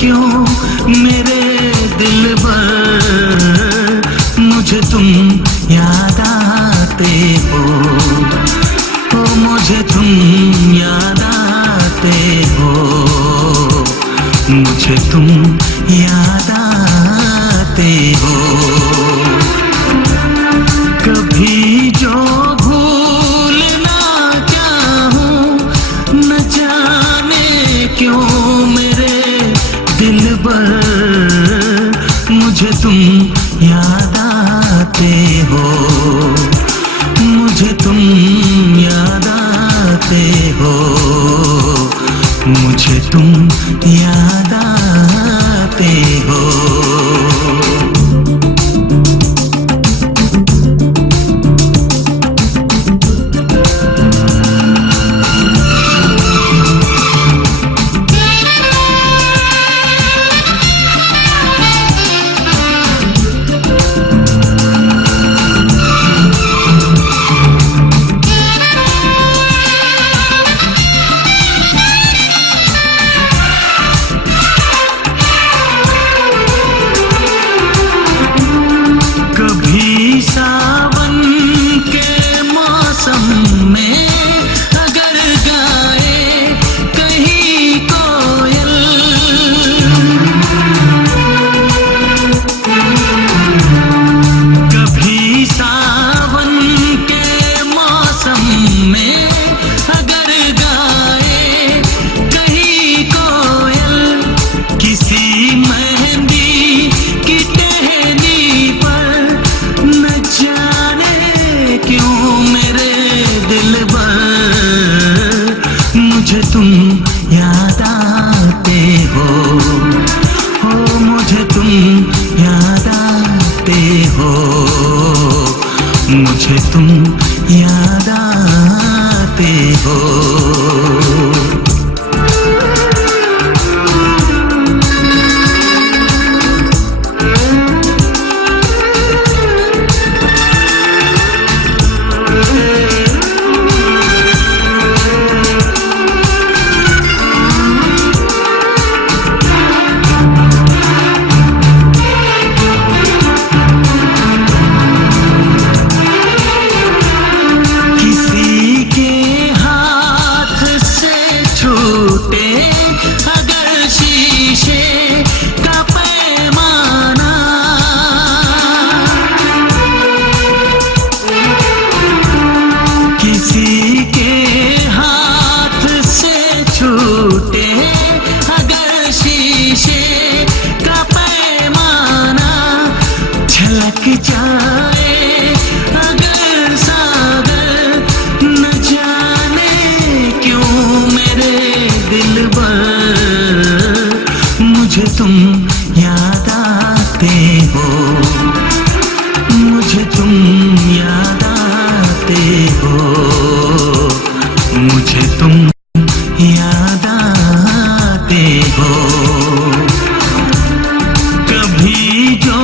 क्यों मेरे दिलबर मुझे तुम याद आते हो, मुझे तुम याद आते हो, मुझे तुम याद आते हो। कभी जो भूलना चाहूं न जाने क्यों मेरे दिलबर मुझे तुम याद आते हो, मुझे तुम याद आते हो, मुझे तुम याद आते हो। सावन के मौसम में अगर गाए कहीं कोयल, कभी सावन के मौसम में अगर गाए कहीं कोयल, किसी मेहंदी की टहनी पर न जाने क्यों मेरे दिलबर मुझे तुम याद आते हो, मुझे तुम याद आते हो, मुझे तुम याद आते हो। अगर शीशे का पैमाना किसी के हाथ से छूटे, अगर शीशे का पैमाना झलक जाए अगर सागर न जाने क्यों मेरे दिलबर मुझे तुम याद आते हो, मुझे तुम याद आते हो, मुझे तुम याद आते हो। कभी जो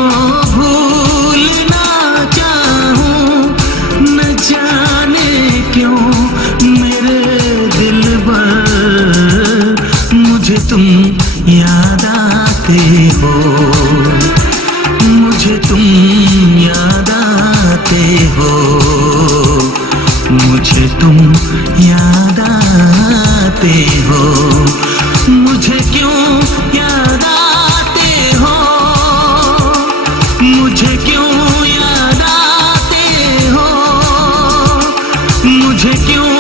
भूलना चाहूं न जाने क्यों मेरे दिलबर मुझे तुम याद आते हो, मुझे तुम याद आते हो, मुझे तुम याद आते हो, मुझे क्यों याद आते हो, मुझे क्यों याद आते हो, मुझे क्यों